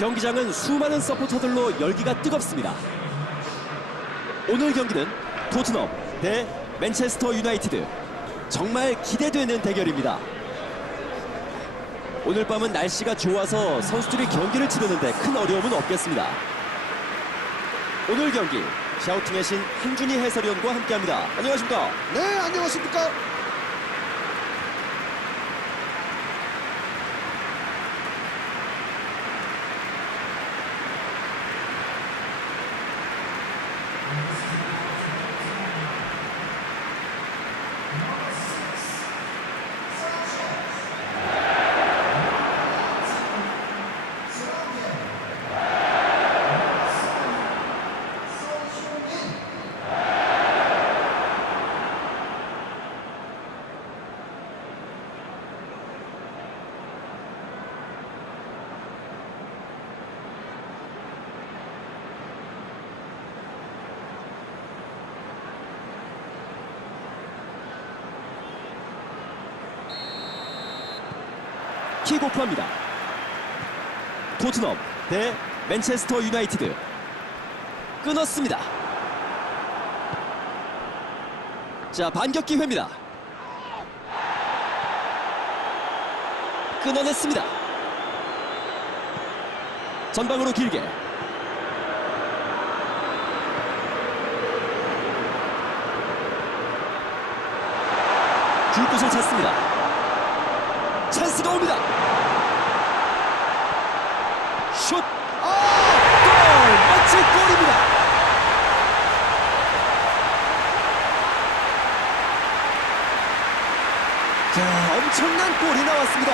경기장은 수많은 서포터들로 열기가 뜨겁습니다. 오늘 경기는 토트넘 대 맨체스터 유나이티드. 정말 기대되는 대결입니다. 오늘 밤은 날씨가 좋아서 선수들이 경기를 치르는데 큰 어려움은 없겠습니다. 오늘 경기 샤우팅의 신 한준희 해설위원과 함께합니다. 안녕하십니까? 네, 안녕하십니까? Thank you. 킥오프합니다. 토트넘 대 맨체스터 유나이티드 끊었습니다. 자 반격 기회입니다. 끊어냈습니다. 전방으로 길게 줄 곳을 찾습니다. 찬스가 옵니다. 슛! 골! 멋진 골입니다. 자, 엄청난 골이 나왔습니다.